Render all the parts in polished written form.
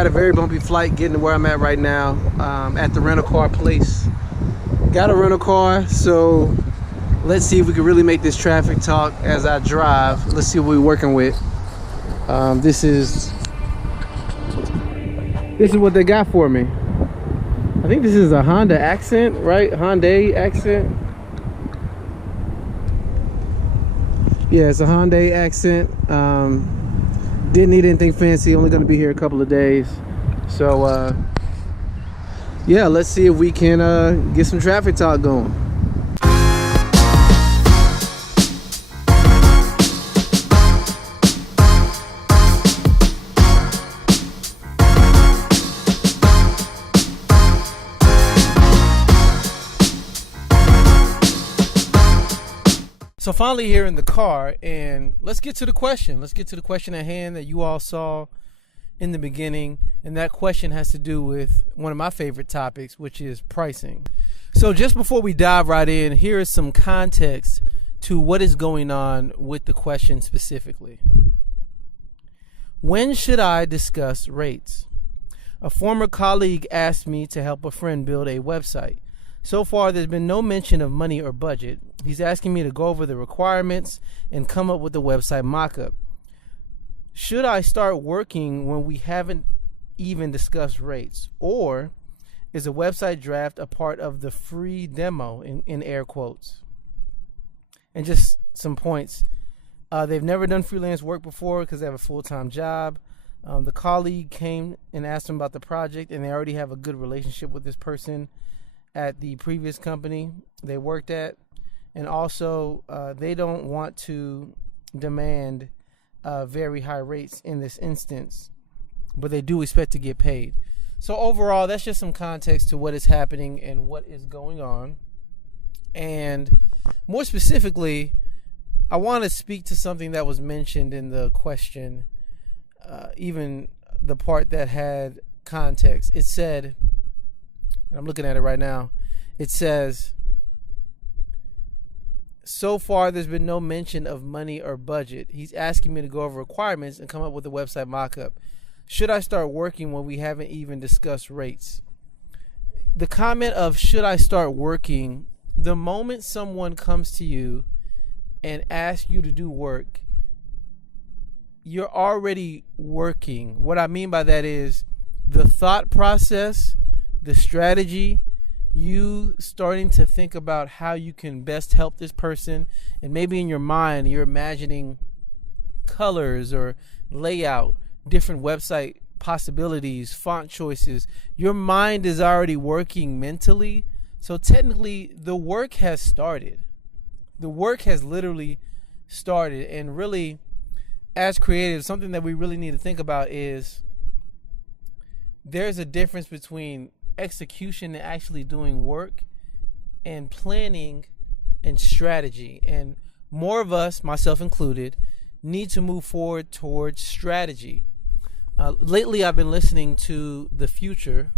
had a very bumpy flight getting to where I'm at right now, at the rental car place. Got a rental car, so let's see if we can really make this traffic talk as I drive. Let's see what we're working with. This is what they got for me. I think this is a Honda Accent, right? Hyundai Accent. Yeah, it's a Hyundai Accent. Didn't need anything fancy. Only going to be here a couple of days. So, yeah, let's see if we can get some traffic talk going. So finally here in the car, and let's get to the question. Let's get to the question at hand that you all saw in the beginning. And that question has to do with one of my favorite topics, which is pricing. So just before we dive right in, here is some context to what is going on with the question specifically. When should I discuss rates? A former colleague asked me to help a friend build a website. So far, there's been no mention of money or budget. He's asking me to go over the requirements and come up with a website mockup. Should I start working when we haven't even discussed rates? Or is a website draft a part of the free demo, in air quotes? And just some points. They've never done freelance work before because they have a full-time job. The colleague came and asked him about the project, and they already have a good relationship with this person at the previous company they worked at. And also, they don't want to demand very high rates in this instance, but they do expect to get paid. So overall, that's just some context to what is happening and what is going on. And more specifically, I want to speak to something that was mentioned in the question, even the part that had context. It said, and I'm looking at it right now, it says, so far there's been no mention of money or budget. He's asking me to go over requirements and come up with a website mockup. Should I start working when we haven't even discussed rates? The comment of should I start working, the moment someone comes to you and asks you to do work, you're already working. What I mean by that is the thought process, the strategy, you starting to think about how you can best help this person, and maybe in your mind you're imagining colors or layout, different website possibilities, font choices. Your mind is already working mentally. So technically the work has started. The work has literally started. And really, as creatives, something that we really need to think about is there's a difference between execution and actually doing work, and planning and strategy. And more of us, myself included, need to move forward towards strategy. Lately, I've been listening to The Future.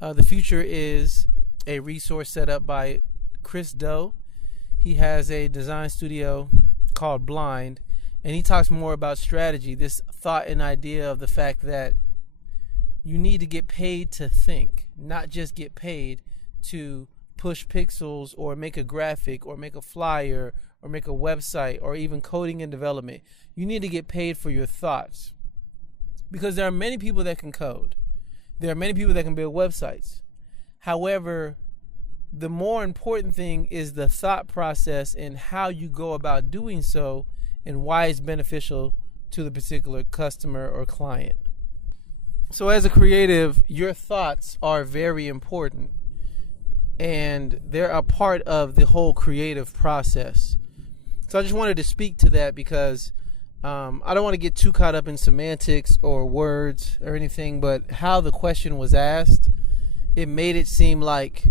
The Future is a resource set up by Chris Do. He has a design studio called Blind, and he talks more about strategy, this thought and idea of the fact that you need to get paid to think, not just get paid to push pixels or make a graphic or make a flyer or make a website or even coding and development. You need to get paid for your thoughts, because there are many people that can code. There are many people that can build websites. However, the more important thing is the thought process and how you go about doing so and why it's beneficial to the particular customer or client. So as a creative, your thoughts are very important, and they're a part of the whole creative process. So I just wanted to speak to that because I don't want to get too caught up in semantics or words or anything, but how the question was asked, it made it seem like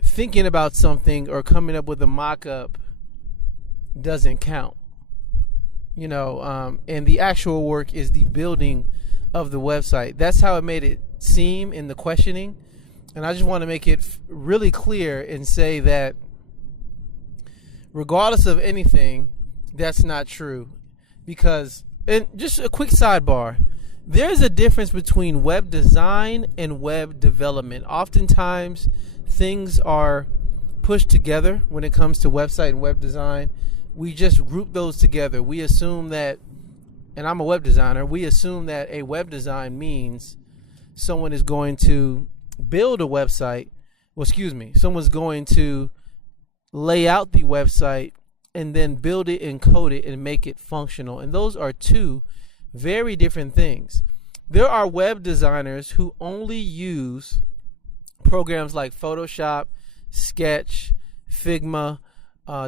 thinking about something or coming up with a mock-up doesn't count. And the actual work is the building of the website. That's how it made it seem in the questioning. And I just want to make it really clear and say that regardless of anything, that's not true. Because, and just a quick sidebar, There's a difference between web design and web development. Oftentimes, things are pushed together when it comes to website and web design. We just group those together. We assume that, and I'm a web designer, we assume that a web design means someone is going to build a website. Someone's going to lay out the website and then build it and code it and make it functional. And those are two very different things. There are web designers who only use programs like Photoshop, Sketch, Figma,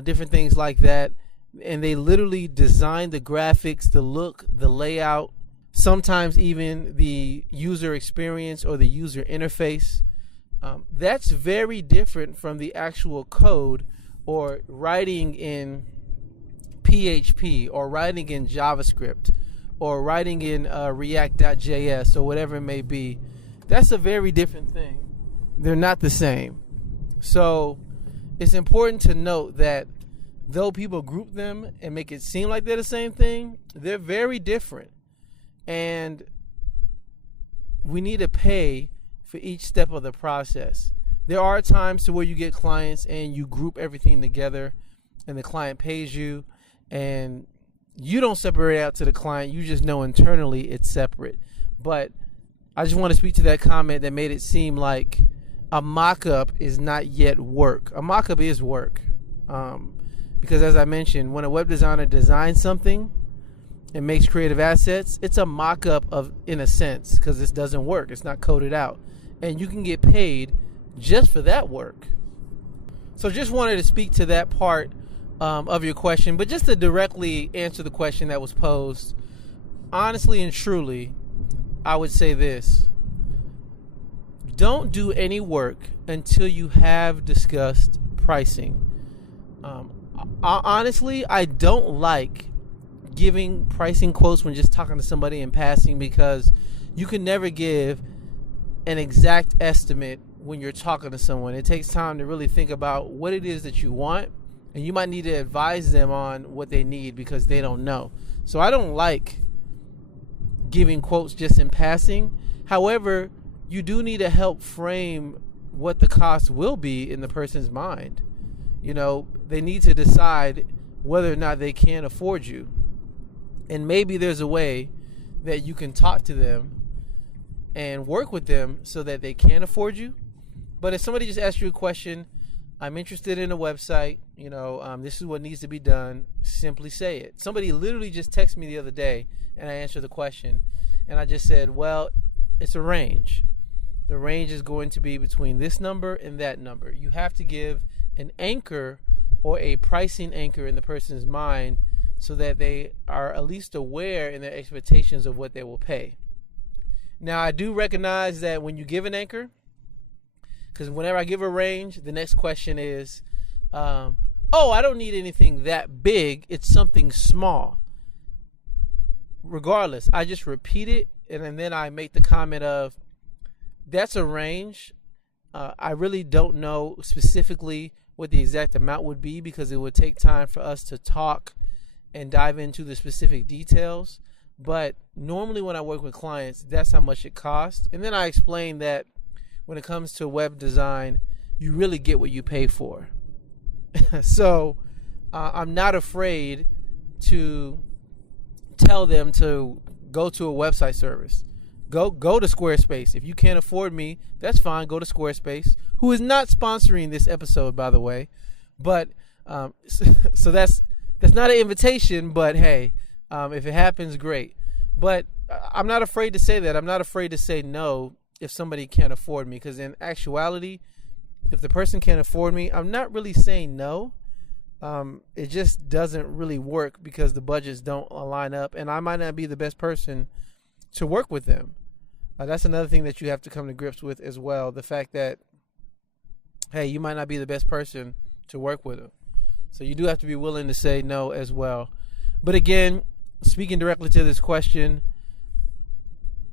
different things like that. And they literally design the graphics, the look, the layout, sometimes even the user experience or the user interface. That's very different from the actual code or writing in PHP or writing in JavaScript or writing in React.js or whatever it may be. That's a very different thing. They're not the same. So it's important to note that though people group them and make it seem like they're the same thing, they're very different. And we need to pay for each step of the process. There are times to where you get clients and you group everything together and the client pays you and you don't separate out to the client. You just know internally it's separate. But I just want to speak to that comment that made it seem like a mock-up is not yet work. A mock-up is work. Because as I mentioned, when a web designer designs something and makes creative assets, it's a mock-up of, in a sense, because this doesn't work. It's not coded out. And you can get paid just for that work. So just wanted to speak to that part of your question. But just to directly answer the question that was posed, honestly and truly, I would say this. Don't do any work until you have discussed pricing. Honestly, I don't like giving pricing quotes when just talking to somebody in passing because you can never give an exact estimate when you're talking to someone. It takes time to really think about what it is that you want, and you might need to advise them on what they need because they don't know. So I don't like giving quotes just in passing. However, you do need to help frame what the cost will be in the person's mind. You know, they need to decide whether or not they can afford you. And maybe there's a way that you can talk to them and work with them so that they can afford you. But if somebody just asks you a question, I'm interested in a website, this is what needs to be done, simply say it. Somebody literally just texted me the other day and I answered the question and I just said, well, it's a range. The range is going to be between this number and that number. You have to give an anchor or a pricing anchor in the person's mind so that they are at least aware in their expectations of what they will pay. Now, I do recognize that when you give an anchor, because whenever I give a range, the next question is, I don't need anything that big. It's something small. Regardless, I just repeat it, and then I make the comment of, that's a range. I really don't know specifically what the exact amount would be because it would take time for us to talk and dive into the specific details. But normally when I work with clients, that's how much it costs. And then I explain that when it comes to web design, you really get what you pay for. So I'm not afraid to tell them to go to a website service. Go to Squarespace. If you can't afford me, that's fine. Go to Squarespace, who is not sponsoring this episode, by the way. But so that's not an invitation. But hey, if it happens, great. But I'm not afraid to say that. I'm not afraid to say no if somebody can't afford me, because in actuality, if the person can't afford me, I'm not really saying no. It just doesn't really work because the budgets don't line up, and I might not be the best person to work with them. That's another thing that you have to come to grips with as well. The fact that, hey, you might not be the best person to work with them. So you do have to be willing to say no as well. But again, speaking directly to this question,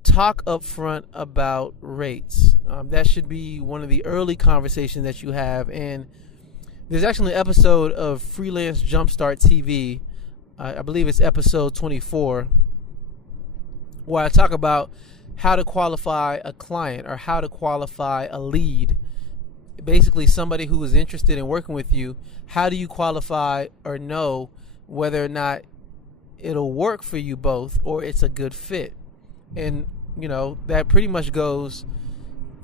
talk up front about rates. That should be one of the early conversations that you have. And there's actually an episode of Freelance Jumpstart TV. I believe it's episode 24. where I talk about how to qualify a client or how to qualify a lead. Basically, somebody who is interested in working with you, how do you qualify or know whether or not it'll work for you both or it's a good fit? And, that pretty much goes,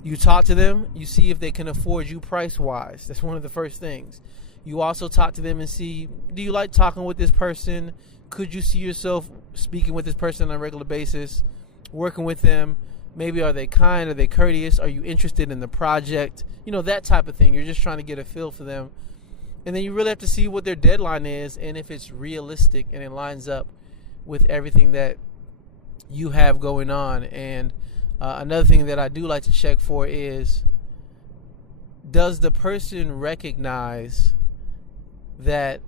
you talk to them, you see if they can afford you price-wise. That's one of the first things. You also talk to them and see, do you like talking with this person? Could you see yourself speaking with this person on a regular basis, working with them? Maybe are they kind? Are they courteous? Are you interested in the project? That type of thing. You're just trying to get a feel for them. And then you really have to see what their deadline is and if it's realistic and it lines up with everything that you have going on. And another thing that I do like to check for is, does the person recognize that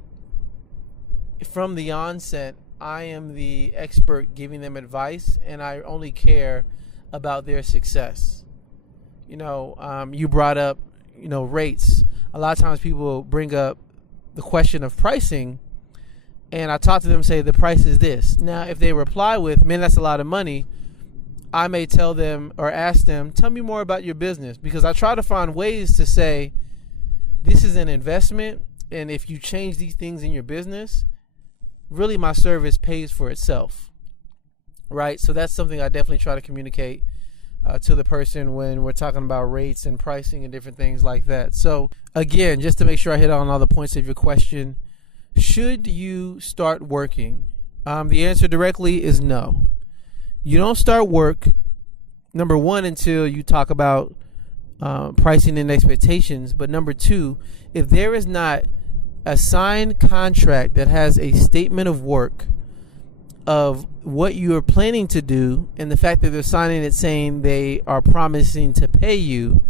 from the onset, I am the expert giving them advice and I only care about their success? You brought up, rates. A lot of times people bring up the question of pricing, and I talk to them and say, the price is this. Now, if they reply with, man, that's a lot of money, I may tell them or ask them, tell me more about your business, because I try to find ways to say, this is an investment, and if you change these things in your business, really my service pays for itself, right? So that's something I definitely try to communicate to the person when we're talking about rates and pricing and different things like that. So again, just to make sure I hit on all the points of your question, should you start working? The answer directly is no. You don't start work, number one, until you talk about pricing and expectations. But number two, if there is not a signed contract that has a statement of work of what you are planning to do, and the fact that they're signing it saying they are promising to pay you,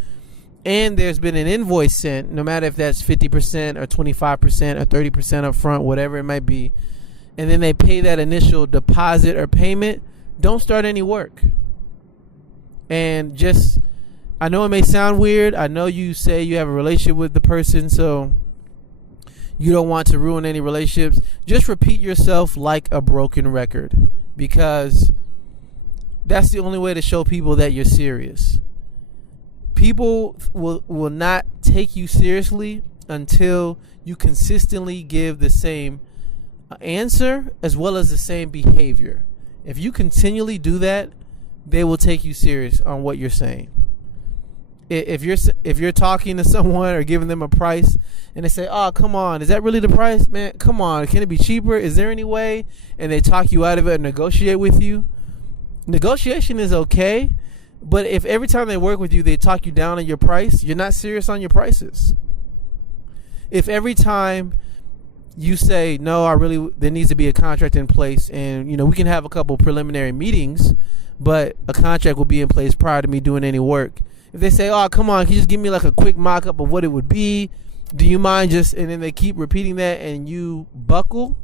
and there's been an invoice sent, no matter if that's 50% or 25% or 30% up front, whatever it might be, and then they pay that initial deposit or payment, don't start any work. And just, I know it may sound weird. I know you say you have a relationship with the person, so you don't want to ruin any relationships. Just repeat yourself like a broken record, because that's the only way to show people that you're serious. People will not take you seriously until you consistently give the same answer as well as the same behavior. If you continually do that, they will take you serious on what you're saying. If you're talking to someone or giving them a price and they say, oh, come on, is that really the price? Man, come on, can it be cheaper? Is there any way? And they talk you out of it and negotiate with you. Negotiation is okay, but if every time they work with you, they talk you down on your price, you're not serious on your prices. If every time you say, no, there needs to be a contract in place, and we can have a couple preliminary meetings, but a contract will be in place prior to me doing any work. If they say, oh, come on, can you just give me like a quick mock-up of what it would be? Do you mind just, and then they keep repeating that, and you buckle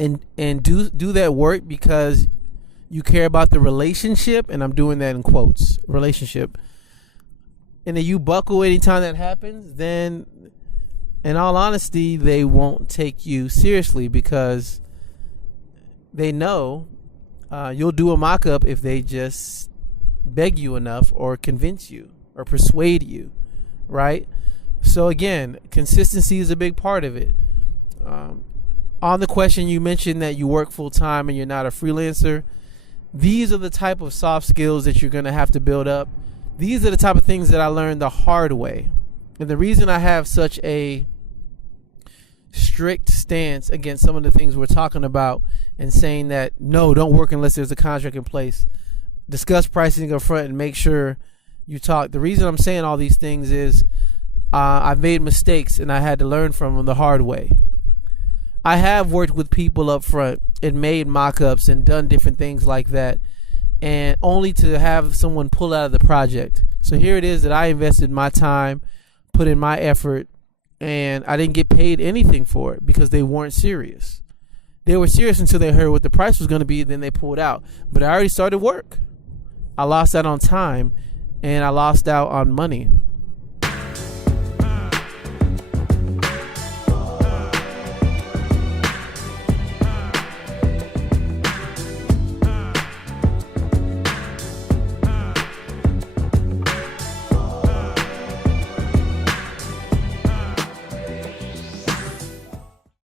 and do that work because you care about the relationship, and I'm doing that in quotes, relationship, and then you buckle anytime that happens, then in all honesty, they won't take you seriously, because they know you'll do a mock-up if they just beg you enough or convince you or persuade you, right? So again, consistency is a big part of it. On the question, you mentioned that you work full-time and you're not a freelancer. These are the type of soft skills that you're going to have to build up. These are the type of things that I learned the hard way. And the reason I have such a strict stance against some of the things we're talking about and saying that, no, don't work unless there's a contract in place. Discuss pricing up front and make sure you talk. The reason I'm saying all these things is I've made mistakes and I had to learn from them the hard way. I have worked with people up front and made mock-ups and done different things like that, and only to have someone pull out of the project. So here it is that I invested my time, put in my effort, and I didn't get paid anything for it because they weren't serious. They were serious until they heard what the price was going to be, then they pulled out. But I already started work. I lost out on time, and I lost out on money.